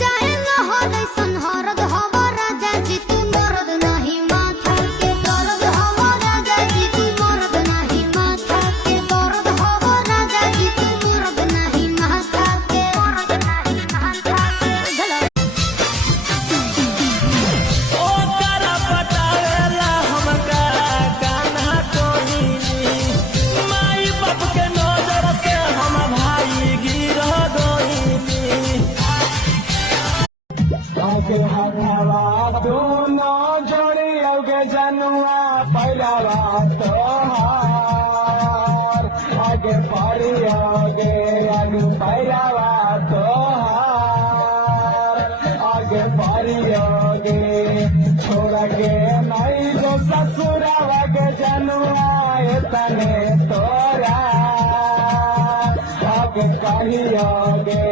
चाहे लहर ऐसन हरद हवा राजा जी तू मरद नहीं माथा के दर्द हवा राजा जी तू मरद नहीं माथा के दर्द हवा राजा जी तू मरद नहीं माथा के मरद नहीं माथा के ओ तारा पटावेला हमका कान्हा कोनी माई बाप के नजर से हम भाई गिर गईनी आगे हथवा दोनों जोड़ी आगे जनुआ पहला बात तोहार आगे पड़ी आगे आगे पहला बात तोहार आगे पड़ी आगे छोड़ के नहीं जो ससुरावा के जनुआ तने तोरा आगे कही आगे